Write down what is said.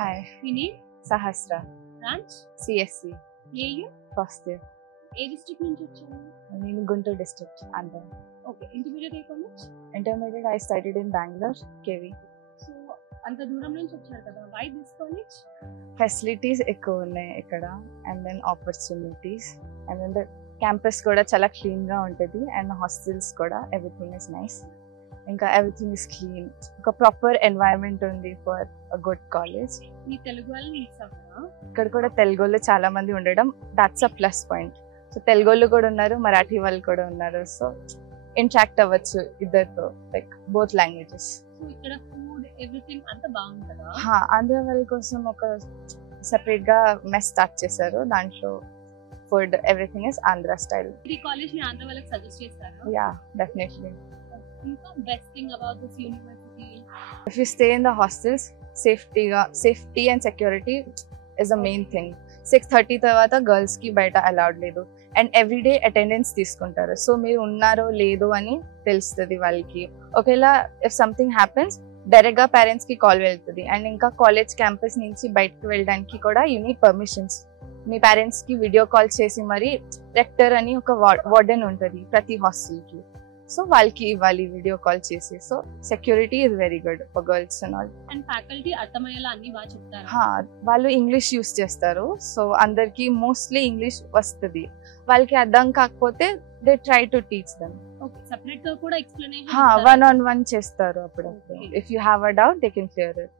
Hi, మీ name, Sahasra, branch, CSC, ఏ year, first year. ఏ district నుంచి వచ్చారు? నేను Guntur district, Andhra. Okay, intermediate A college? Intermediate, I studied in Bangalore, KV. So అంత దూరం నుంచి వచ్చారు కదా, వై దిస్ కాలేజ్? Facilities ఎక్కువ ఉన్నాయి ఇక్కడ, and then opportunities, and then the campus కూడా చాలా clean గా ఉంటుంది, and hostels కూడా everything is nice. ఇంకా everything is clean. ఒక proper environment ఉంది for a good college. మీ తెలుగు వాళ్ళు మిక్స్ అవ్వరా? ఇక్కడ కూడా తెలుగు వాళ్ళు చాలా మంది ఉండడం, that's a plus point. So Telugu వాళ్ళు కూడా ఉన్నారు, మరాఠీ వాళ్ళు కూడా ఉన్నారు, సో ఇంటరాక్ట్ అవ్వచ్చు ఇద్దరితో, లైక్ బోత్ లాంగ్వేజెస్. సో ఇక్కడ ఫుడ్ ఎవ్రీథింగ్ అంతా బాగుంటుందా? ఆంధ్ర వాళ్ళ కోసం ఒక సెపరేట్ గా మెస్ స్టార్ట్ చేశారు, దాంట్లో food everything is Andhra style. ఈ కాలేజ్ ని ఆంధ్ర వాళ్ళకి సజెస్ట్ చేస్తారా? Yeah, definitely. ఇంకా best thing about this university? If you stay in the hostels, safety and security is the main thing. 6:30 తర్వాత గర్ల్స్ కి బయట అలౌడ్ లేదు, అండ్ ఎవ్రీడే అటెండెన్స్ తీసుకుంటారు, సో మీరు ఉన్నారో లేదో అని తెలుస్తుంది వాళ్ళకి. ఒకవేళ ఇఫ్ సంథింగ్ హ్యాపెన్స్, డైరెక్ట్ గా పేరెంట్స్ కి కాల్ వెళ్తుంది. అండ్ ఇంకా కాలేజ్ క్యాంపస్ నుంచి బయటకు వెళ్ళడానికి కూడా you need permissions. Me parents కి వీడియో కాల్ చేసి మరి రెక్టర్ అని ఒక వార్డెన్ ఉంటుంది ప్రతి హాస్టల్ కి, సో వాళ్ళకి ఇవ్వాలి వీడియో కాల్ చేసి. So security is very good for girls and all. And faculty అర్థమయ్యేలా అన్ని బాగా చెప్తారా? వాళ్ళు ఇంగ్లీష్ యూస్ చేస్తారు, సో అందరికి మోస్ట్లీ ఇంగ్లీష్ వస్తుంది. వాళ్ళకి అర్థం కాకపోతే they try to teach them. Okay, separate గా కూడా ఎక్స్ప్లెనేషన్ 1-on-1 చేస్తారు అప్పుడప్పుడు. If you have a doubt they can clear it.